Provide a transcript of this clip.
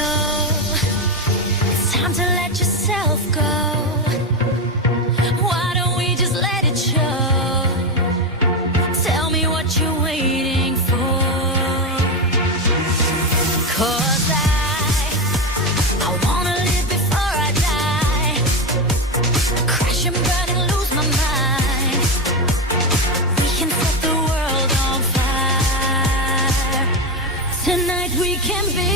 know it's time to let yourself go. Why don't we just let it show? Tell me what you're waiting for. 'Cause I wanna live before I die. Crash and burn and lose my mind. We can set the world on fire. Tonight we can be